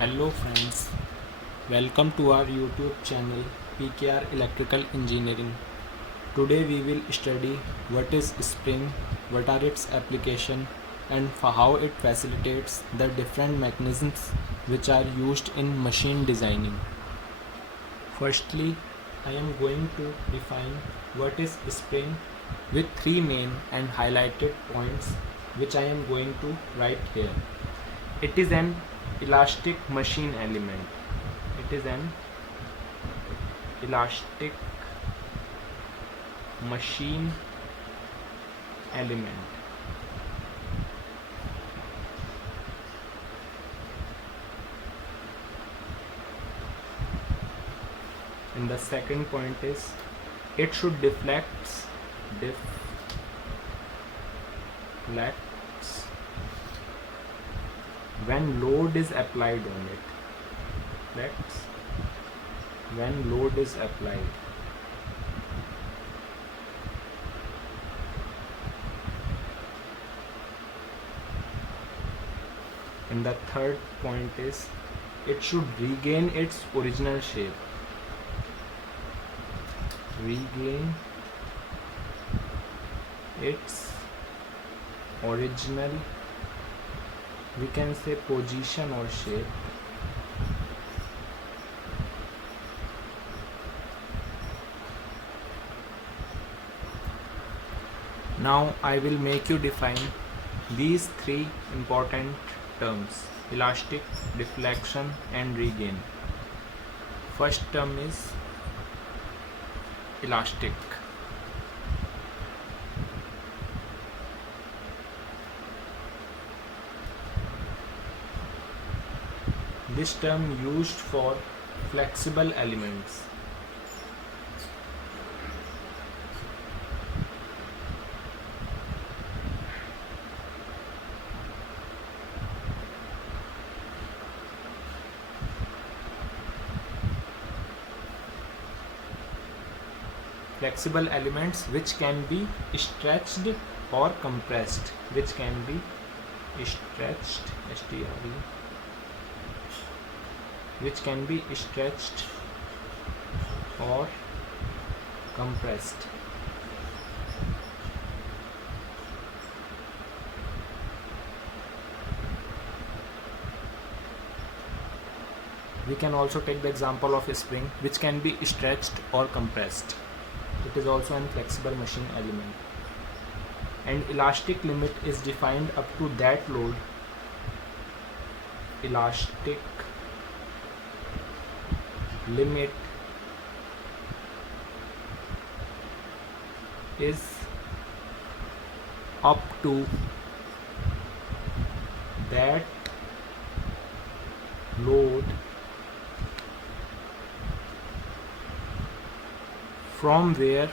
Hello friends, welcome to our YouTube channel PKR Electrical Engineering. Today we will study what is spring, what are its application and how it facilitates the different mechanisms which are used in machine designing. Firstly, I am going to define what is spring with three main and highlighted points which I am going to write here. It is an elastic machine element. It is an elastic machine element. And the second point is it should deflects when load is applied on it. Deflects when load is applied. And the third point is it should regain its original shape. Regain its original, we can say, position or shape. Now I will make you define these three important terms: elastic, deflection and regain. First term is elastic. This term used for flexible elements. Flexible elements which can be stretched or compressed, which can be stretched, which can be stretched or compressed. We can also take the example of a spring which can be stretched or compressed. It is also an flexible machine element. And elastic limit is defined up to that load. Elastic limit is up to that load from where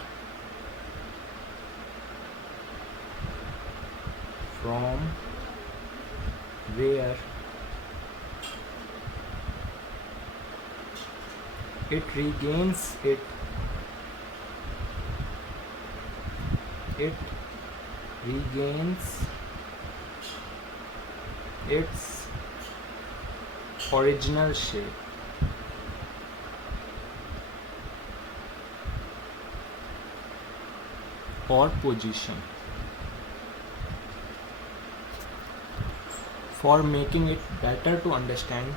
it regains its original shape. Or position. For making it better to understand,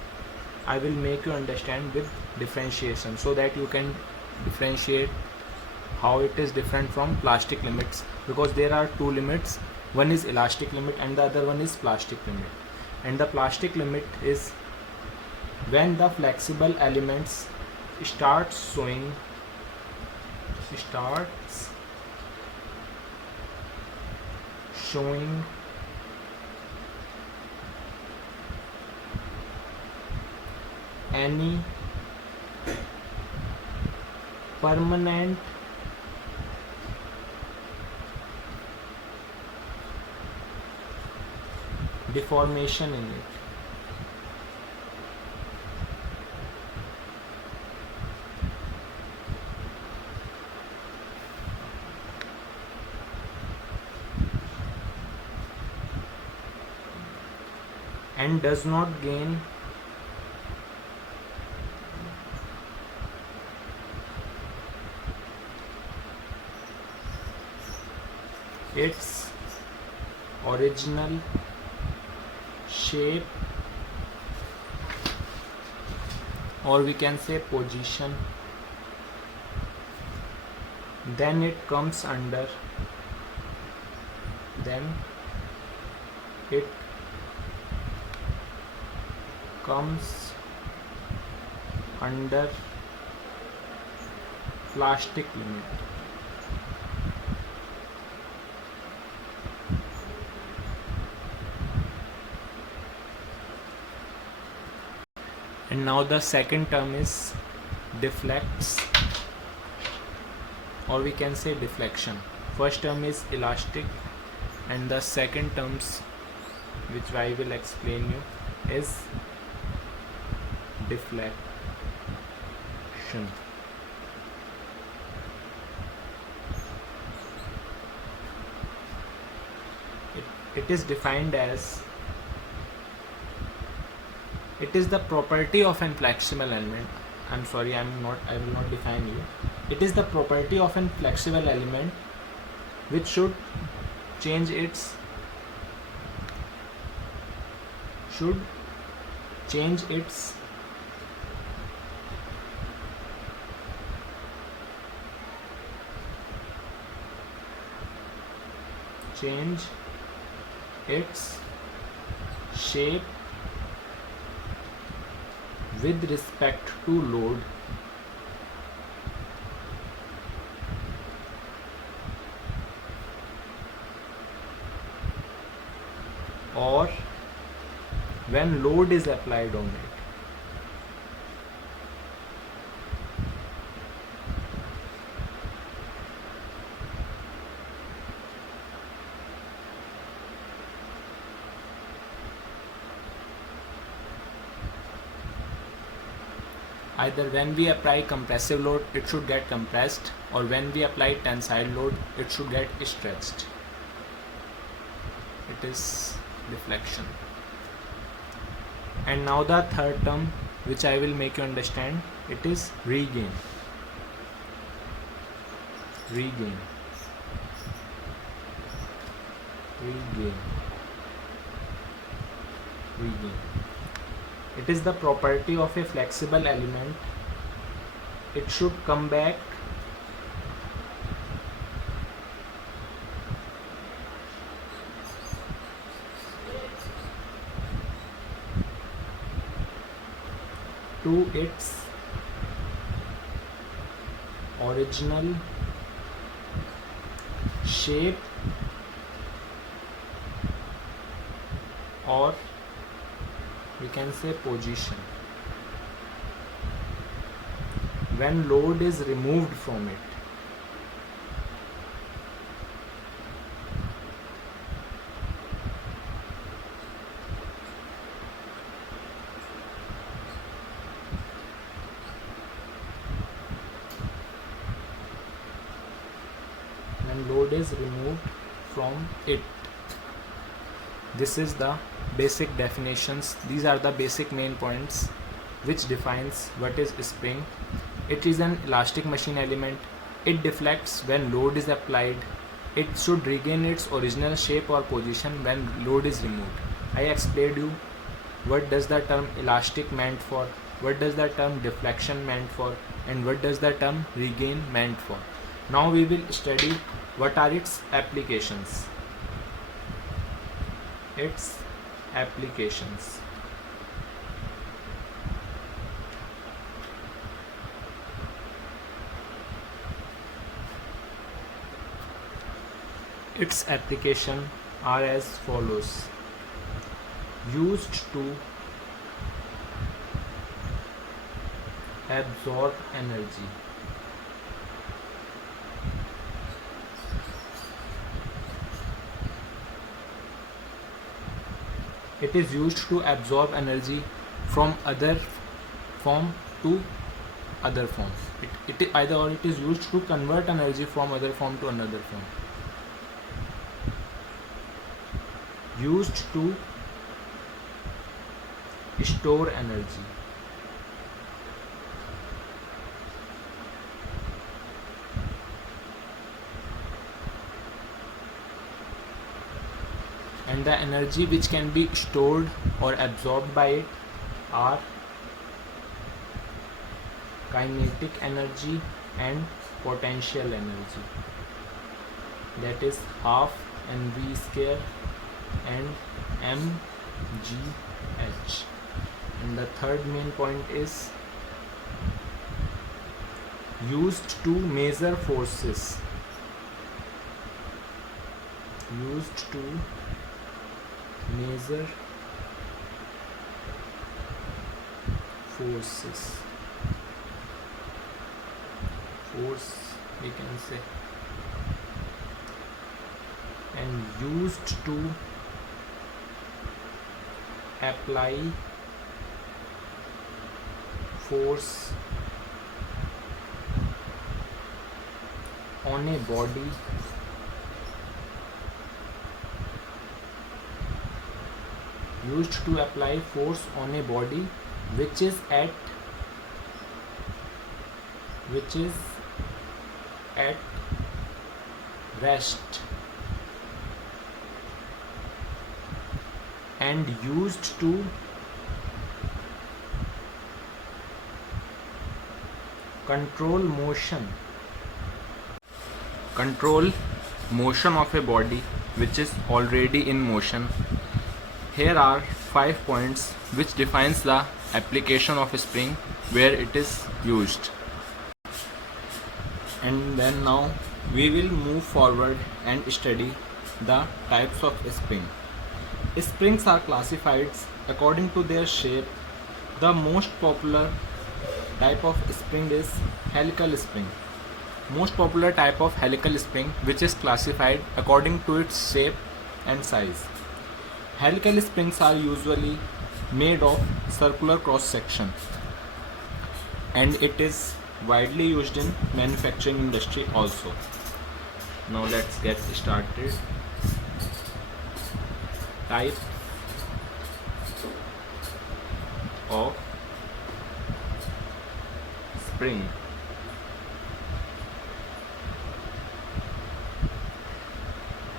I will make you understand with differentiation so that you can differentiate how it is different from plastic limits, because there are two limits. One is elastic limit and the other one is plastic limit. And the plastic limit is when the flexible elements starts showing any permanent deformation in it. And does not gain its original shape, or we can say position, then it comes under plastic limit. And now the second term is deflects, or we can say deflection. First term is elastic, and the second terms, which I will explain you, is deflection. It is defined as, it is the property of an flexible element. I'm sorry, I will not define you. It is the property of an flexible element which should change its shape with respect to load or when load is applied on it. Either when we apply compressive load, it should get compressed, or when we apply tensile load, it should get stretched. It is deflection. And now the third term, which I will make you understand, it is regain. It is the property of a flexible element. It should come back to its original shape, or we can say position, when load is removed from it. This is the basic definitions. These are the basic main points which defines what is spring. It is an elastic machine element. It deflects when load is applied. It should regain its original shape or position when load is removed. I explained you what does the term elastic meant for, what does the term deflection meant for, and what does the term regain meant for. Now we will study what are its applications. Its applications. Its application are as follows. Used to absorb energy. It is used to absorb energy from other form to other form. It is used to convert energy from other form to another form. Used to store energy. and the energy which can be stored or absorbed by it are kinetic energy and potential energy, that is half mv square and mgh. And the third main point is used to measure forces, used to measure forces, force we can say, and used to apply force on a body used to apply force on a body which is at rest, and used to control motion of a body which is already in motion. Here are 5 points which defines the application of a spring where it is used. And then now we will move forward and study the types of spring. Springs are classified according to their shape. The most popular type of spring is helical spring. Most popular type of helical spring which is classified according to its shape and size. Helical springs are usually made of circular cross section, and it is widely used in manufacturing industry also. Now let's get started. Type of spring.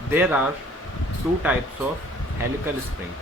There are 2 types of helical spring.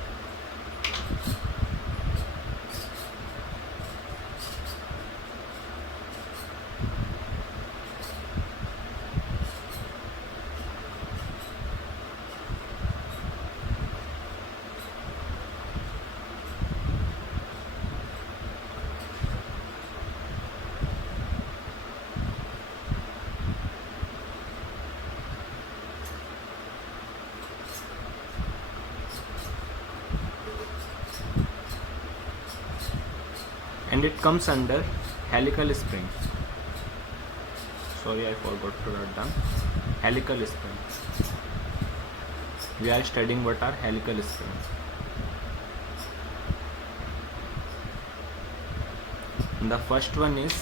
And it comes under helical spring. Sorry, I forgot to write down helical spring. We are studying what are helical springs. And the first one is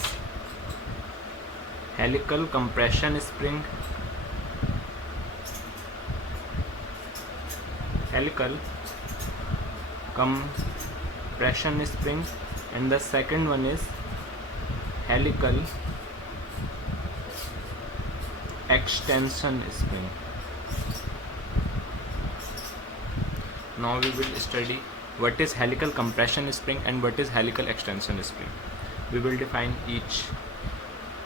helical compression spring. Helical compression spring. And the second one is helical extension spring. Now we will study what is helical compression spring and what is helical extension spring. We will define each.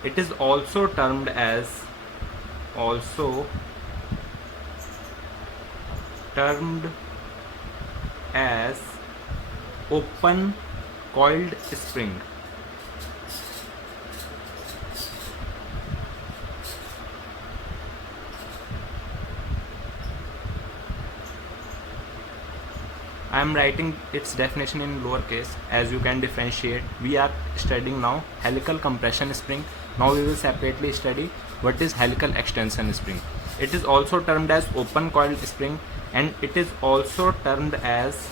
It is also termed as open coiled spring. I am writing its definition in lowercase as you can differentiate. We are studying now helical compression spring. Now we will separately study what is helical extension spring. It is also termed as open coiled spring, and it is also termed as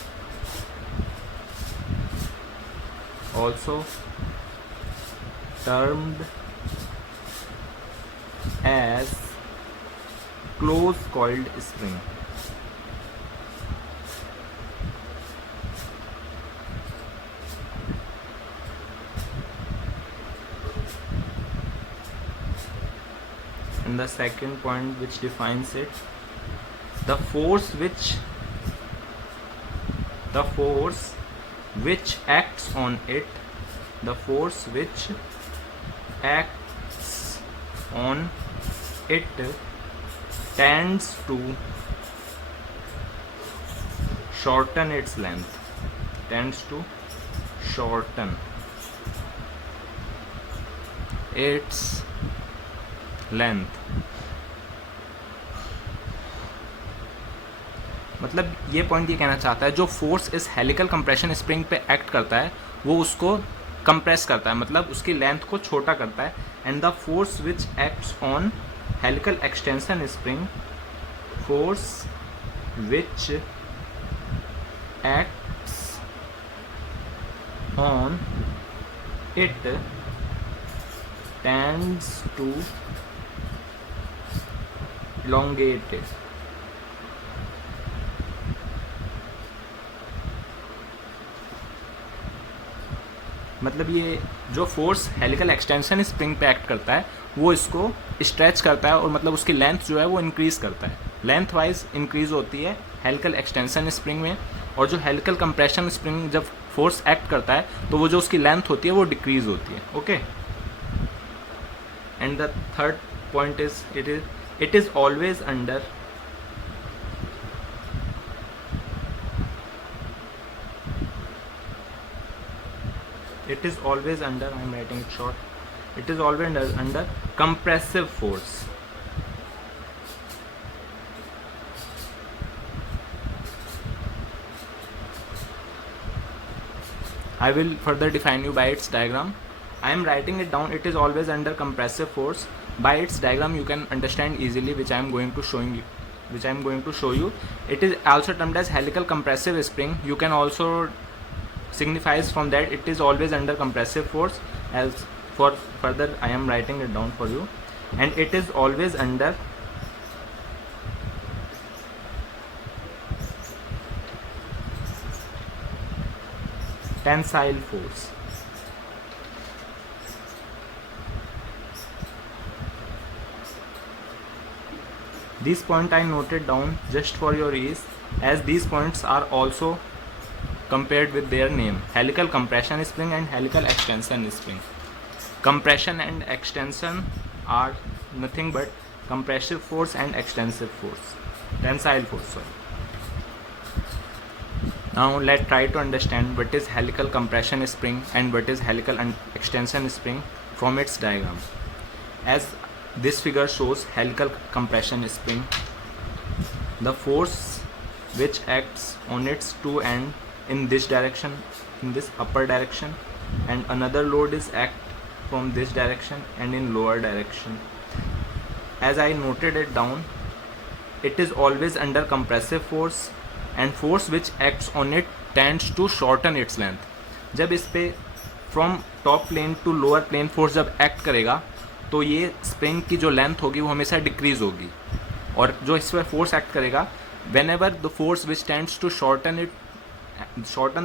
close coiled spring. And the second point which defines it, the force which the force which acts on it, the force which acts on it tends to shorten its length, tends to shorten its length. मतलब ये पॉइंट ये कहना चाहता है जो फोर्स इस helical compression spring पे act करता है वो उसको कंप्रेस करता है, मतलब उसकी लेंथ को छोटा करता है. And the force which acts on helical extension spring, force which acts on it tends to elongate it. मतलब ये जो फोर्स हेलिकल एक्सटेंशन स्प्रिंग पे एक्ट करता है वो इसको स्ट्रेच करता है और मतलब उसकी लेंथ जो है वो इंक्रीज करता है, लेंथ वाइज इंक्रीज होती है हेलिकल एक्सटेंशन स्प्रिंग में. और जो हेलिकल कंप्रेशन स्प्रिंग जब फोर्स एक्ट करता है तो वो जो उसकी लेंथ होती है वो डिक्रीज होती है. Okay. And the third point is it is always under I am writing it short, it is always under compressive force. I will further define you by its diagram. I am writing it down. It is always under compressive force. By its diagram you can understand easily, which I am going to show you. It is also termed as helical compressive spring. You can also signifies from that it is always under compressive force. As for further I am writing it down for you. And it is always under tensile force. These points I noted down just for your ease, as these points are also compared with their name, helical compression spring and helical extension spring. Compression and extension are nothing but compressive force and extensive force, tensile force. Now let's try to understand what is helical compression spring and what is helical extension spring from its diagram. As this figure shows helical compression spring, the force which acts on its two ends in this direction, in this upper direction, and another load is act from this direction and in lower direction. As I noted it down, it is always under compressive force and force which acts on it tends to shorten its length. जब इस पे from top plane to lower plane force जब act करेगा तो ये स्प्रिंग की जो लेंथ होगी वो हमेशा डिक्रीज होगी, और जो इस पर फोर्स एक्ट करेगा whenever the force which tends to shorten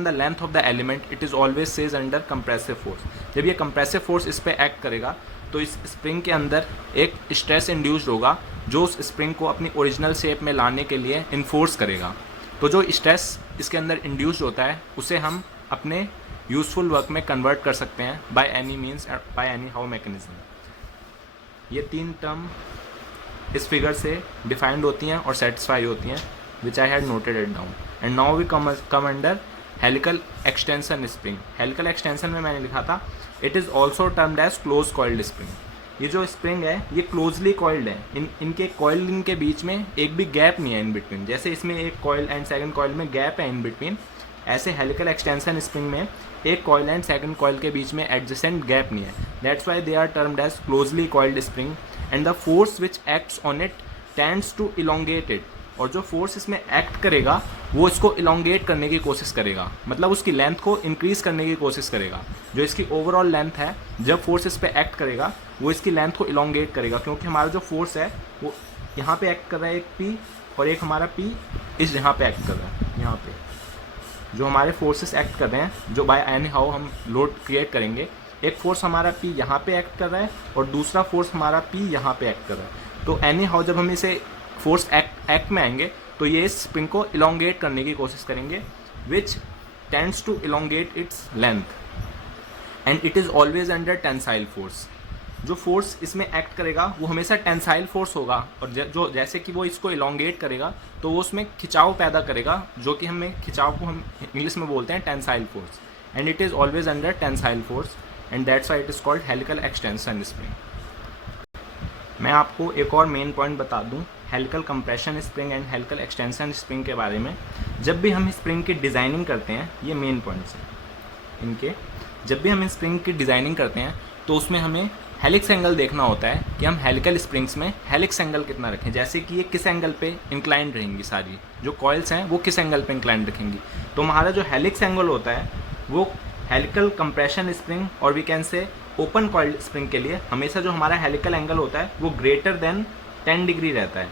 the length of the element, it is always says under compressive force. जब ये कंप्रेसिव फोर्स इस पर एक्ट करेगा तो इस स्प्रिंग के अंदर एक स्ट्रेस इंड्यूस्ड होगा जो उस स्प्रिंग को अपनी ओरिजिनल शेप में लाने के लिए इन्फोर्स करेगा. तो जो स्ट्रेस इसके अंदर इंड्यूस्ड होता है उसे हम अपने यूजफुल वर्क में कन्वर्ट कर सकते हैं by any means, by any how mechanism. ये तीन टर्म इस फिगर से डिफाइंड होती हैं और सेटिस्फाई होती हैं, which I had noted it down. And now we come under helical extension spring. Helical extension में मैंने लिखा था it is also termed as close coiled spring. ये जो स्प्रिंग है ये क्लोजली कॉइल्ड है, इनके कॉइलिंग के बीच में एक भी गैप नहीं है इन बिटवीन. जैसे इसमें एक कॉइल एंड सेकंड कॉइल में गैप है इन बिटवीन, ऐसे हेलिकल एक्सटेंशन स्प्रिंग में एक कॉइल एंड सेकंड कॉइल के बीच में एडजेसेंट गैप नहीं है. That's why they are termed as closely coiled spring. And the force which acts on it tends to elongate it. और जो फोर्स इसमें एक्ट करेगा वो इसको इलोंगेट करने की कोशिश करेगा, मतलब उसकी लेंथ को इंक्रीज करने की कोशिश करेगा. जो इसकी ओवरऑल लेंथ है जब फोर्स इस पर एक्ट करेगा वो इसकी लेंथ को इलोंगेट करेगा, क्योंकि हमारा जो फोर्स है वो यहाँ पे एक्ट कर रहा है एक पी, और एक हमारा पी इस यहाँ पे एक्ट कर रहा है. यहाँ पे जो हमारे फोर्सेस एक्ट कर रहे हैं, जो बाय एनी हाउ हम लोड क्रिएट करेंगे, एक फोर्स हमारा पी यहाँ पे एक्ट कर रहा है और दूसरा फोर्स हमारा पी यहाँ पे एक्ट कर रहा है. तो एनी हाउ जब हम इसे फोर्स एक्ट में आएंगे तो ये इस स्प्रिंग को इलोंगेट करने की कोशिश करेंगे which tends to elongate its length and it is always under tensile force. जो फोर्स इसमें एक्ट करेगा वो हमेशा टेंसाइल फोर्स होगा, और जो जैसे कि वो इसको इलोंगेट करेगा तो वो उसमें खिंचाव पैदा करेगा, जो कि हमें खिंचाव को हम इंग्लिश में बोलते हैं tensile force, and it is always under tensile force and that's why it is called helical extension spring. मैं आपको एक और मेन पॉइंट बता दूं helical compression spring and helical extension spring के बारे में. जब भी हम स्प्रिंग की डिज़ाइनिंग करते हैं, ये मेन पॉइंट्स हैं इनके, जब भी हम स्प्रिंग की डिज़ाइनिंग करते हैं तो उसमें हमें हेलिक्स एंगल देखना होता है कि हम हेलिकल स्प्रिंग्स में हेलिक्स एंगल कितना रखें, जैसे कि ये किस एंगल पे इंक्लाइंड रहेंगी, सारी जो कॉइल्स हैं वो किस एंगल पे इंक्लाइंड रखेंगी. तो हमारा जो हेलिक्स एंगल होता है वो हेलिकल कंप्रेशन स्प्रिंग और we can say open coiled spring के लिए हमेशा जो हमारा हेलिकल एंगल होता है वो ग्रेटर देन 10 डिग्री रहता है.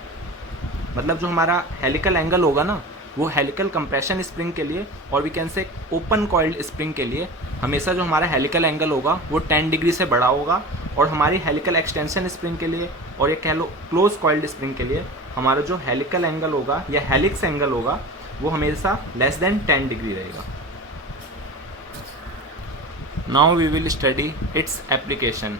मतलब जो हमारा हेलिकल एंगल होगा ना वो हेलिकल कंप्रेशन स्प्रिंग के लिए और we can say open coiled spring के लिए हमेशा जो हमारा हेलिकल एंगल होगा वो 10 डिग्री से बड़ा होगा, और हमारी हेलिकल एक्सटेंशन स्प्रिंग के लिए और ये कह लो क्लोज कॉइल्ड स्प्रिंग के लिए हमारा जो हेलिकल एंगल होगा या हेलिक्स एंगल होगा वो हमेशा लेस देन 10 डिग्री रहेगा. Now we will study its application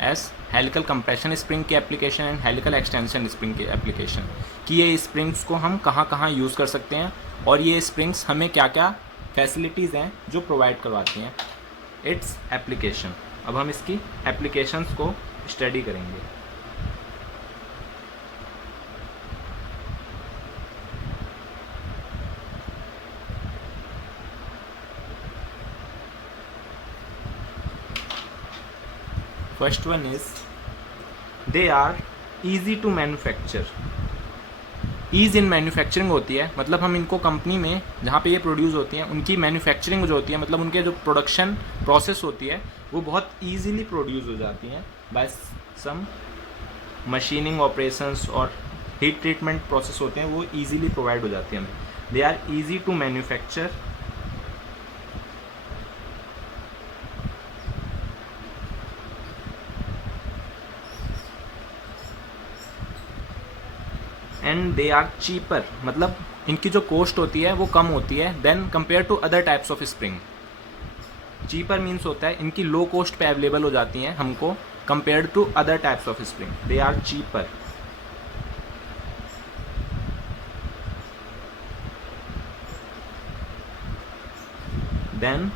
as helical compression spring की application and helical extension spring की एप्लीकेशन, कि ये स्प्रिंग्स को हम कहाँ कहाँ यूज़ कर सकते हैं और ये स्प्रिंग्स हमें क्या क्या फैसिलिटीज़ हैं जो प्रोवाइड करवाती हैं. इट्स एप्लीकेशन, अब हम इसकी एप्लीकेशंस को स्टडी करेंगे. First one is they are easy to manufacture. Ease in manufacturing होती है, मतलब हम इनको कंपनी में जहाँ पे ये प्रोड्यूस होती हैं उनकी मैन्युफैक्चरिंग जो होती है, मतलब उनके जो प्रोडक्शन प्रोसेस होती है वो बहुत ईजीली प्रोड्यूस हो जाती हैं बाय सम मशीनिंग ऑपरेशंस और हीट ट्रीटमेंट प्रोसेस होते हैं, वो ईजीली प्रोवाइड हो जाती हैं. They are easy to manufacture and they are cheaper, मतलब इनकी जो कॉस्ट होती है वो कम होती है then compare to other types of spring. Cheaper means होता है इनकी लो कॉस्ट पे अवेलेबल हो जाती हैं हमको compare to other types of spring. They are cheaper. Then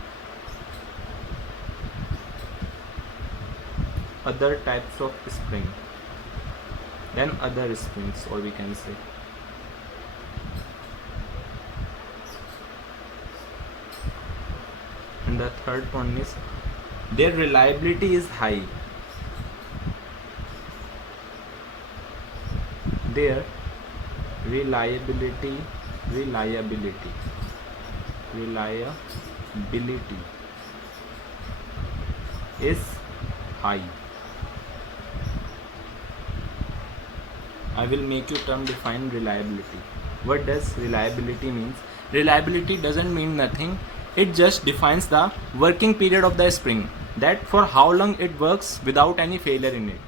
other types of spring, then other springs or we can say. And the third one is their reliability is high. Their reliability is high. I will make you term define reliability. What does reliability means? Reliability doesn't mean nothing. It just defines the working period of the spring, that for how long it works without any failure in it.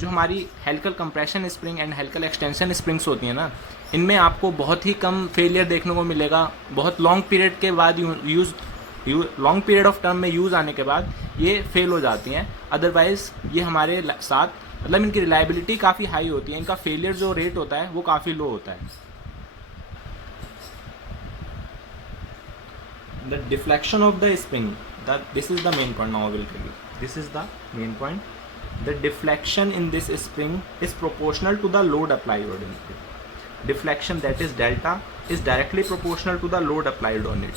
जो हमारी helical compression spring and helical extension springs होती हैं ना, इनमें आपको बहुत ही कम फेलियर देखने को मिलेगा. बहुत लॉन्ग पीरियड के बाद लॉन्ग पीरियड ऑफ टर्म में यूज़ आने के बाद ये फेल हो जाती हैं. अदरवाइज़ ये हमारे साथ मतलब इनकी रिलायबिलिटी काफ़ी हाई होती है, इनका फेलियर जो रेट होता है वो काफ़ी लो होता है. The deflection of the spring, this is the main point. Now I will tell you, this is the main point. The deflection in this spring is proportional to the load applied on it. Deflection that is delta is directly proportional to the load applied on it.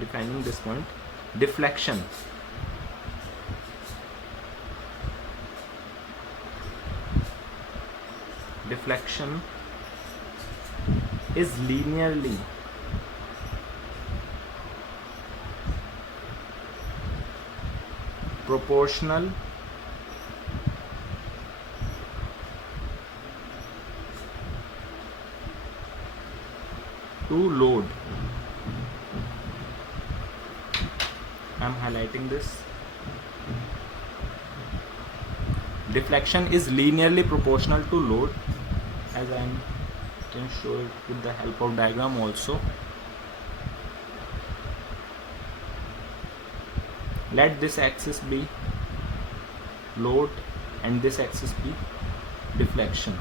Defining this point, deflection is linearly proportional to load. I am highlighting this. Deflection is linearly proportional to load, as I can show it with the help of diagram also. let this axis be load and this axis be deflection.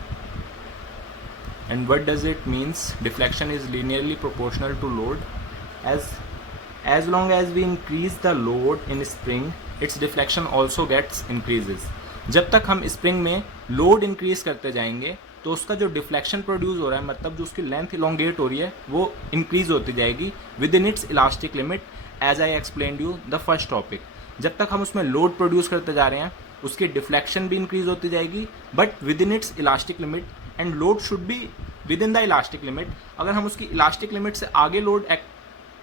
And what does it means? Deflection is linearly proportional to load. As long as we increase the load in spring, its deflection also gets increases. जब तक हम स्प्रिंग में load increase करते जाएंगे तो उसका जो deflection produce हो रहा है, मतलब जो उसकी लेंथ इलोंगेट हो रही है, वो इंक्रीज होती जाएगी within its elastic limit, as I explained you the first topic. जब तक हम उसमें लोड प्रोड्यूस करते जा रहे हैं उसकी डिफ्लेक्शन भी इंक्रीज होती जाएगी but with in its elastic limit, and load should be with in the elastic limit. अगर हम उसकी इलास्टिक लिमिट से आगे लोड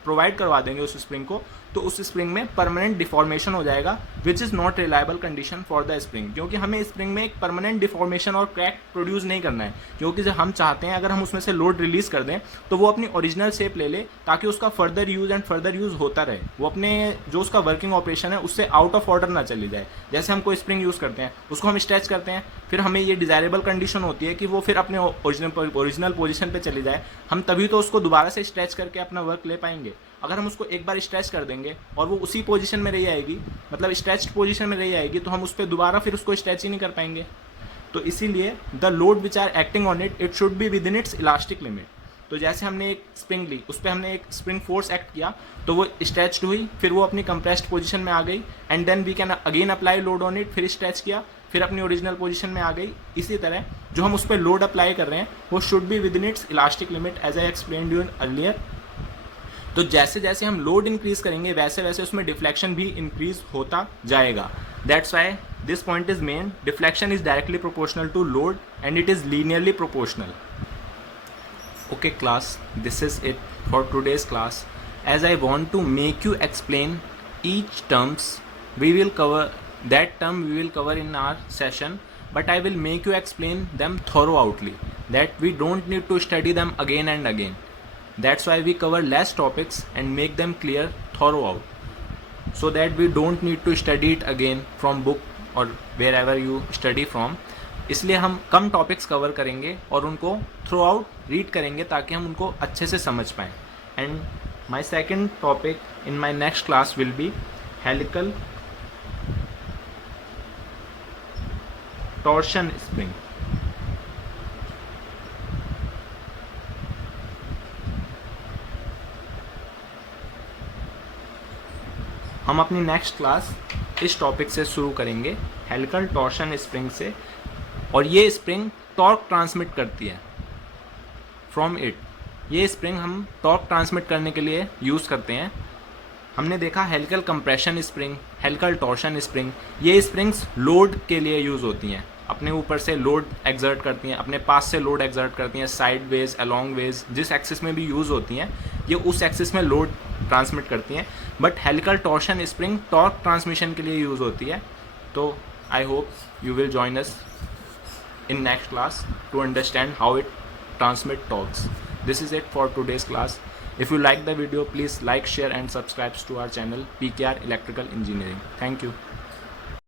प्रोवाइड करवा देंगे उस स्प्रिंग को तो उस स्प्रिंग में परमानेंट डिफॉर्मेशन हो जाएगा which is not reliable condition for the spring. क्योंकि हमें स्प्रिंग में एक परमानेंट डिफॉर्मेशन और क्रैक प्रोड्यूस नहीं करना है, क्योंकि जब हम चाहते हैं अगर हम उसमें से लोड रिलीज कर दें तो वो अपनी ओरिजिनल शेप ले ले ताकि उसका फर्दर यूज़ होता रहे, वो अपने जो उसका वर्किंग ऑपरेशन है उससे आउट ऑफ ऑर्डर ना चली जाए. जैसे हम कोई स्प्रिंग यूज़ करते हैं, उसको हम स्ट्रेच करते हैं, फिर हमें ये डिज़ायरेबल कंडीशन होती है कि वो फिर अपने ओरिजिनल पोजिशन पर चली जाए. हम तभी तो उसको दोबारा से स्ट्रेच करके अपना वर्क ले पाएंगे. अगर हम उसको एक बार स्ट्रेच कर देंगे और वो उसी पोजीशन में रही आएगी, मतलब स्ट्रेच्ड पोजीशन में रही आएगी, तो हम उस पर दोबारा फिर उसको स्ट्रेच ही नहीं कर पाएंगे. तो इसीलिए the load which are acting on it should be within its elastic limit. तो जैसे हमने एक स्प्रिंग ली, उस पर हमने एक स्प्रिंग फोर्स एक्ट किया तो वो स्ट्रेच्ड हुई, फिर वो अपनी कंप्रेस्ड पोजीशन में आ गई, and then we can again apply load on it, फिर स्ट्रेच किया, फिर अपनी ओरिजिनल पोजीशन में आ गई. इसी तरह जो हम उस पर लोड अप्लाई कर रहे हैं वो should be within its elastic limit as I explained you earlier. तो जैसे जैसे हम लोड इंक्रीज करेंगे वैसे वैसे उसमें डिफ्लेक्शन भी इंक्रीज होता जाएगा. That's why this point is main. Deflection is directly proportional to load and it is linearly proportional. Okay class, this is it for today's class. As I want to make you explain each terms, we will cover that term we will cover in our session, but I will make you explain them thoroughly that we don't need to study them again and again. That's why we cover less topics and make them clear throughout, so that we don't need to study it again from book or wherever you study from. इसलिए हम कम topics cover करेंगे और उनको through out read करेंगे ताकि हम उनको अच्छे से समझ पाएँ. And my second topic in my next class will be helical torsion spring. हम अपनी नेक्स्ट क्लास इस टॉपिक से शुरू करेंगे, हेलिकल टॉर्शन स्प्रिंग से. और ये स्प्रिंग टॉर्क ट्रांसमिट करती है फ्रॉम इट. ये स्प्रिंग हम टॉर्क ट्रांसमिट करने के लिए यूज़ करते हैं. हमने देखा helical compression spring, helical torsion spring, ये स्प्रिंग्स लोड के लिए यूज़ होती हैं. अपने ऊपर से लोड एक्सर्ट करती हैं, अपने पास से लोड एक्सर्ट करती हैं, साइड वेज अलॉन्ग वेज जिस एक्सिस में भी यूज़ होती हैं ये उस एक्सिस में लोड ट्रांसमिट करती हैं. But helical torsion spring torque transmission के लिए यूज़ होती है. तो I hope you will join us in next class to understand how it transmit torques. This is it for today's class. If you like the video, please like, share and subscribe to our channel PKR Electrical Engineering. Thank you.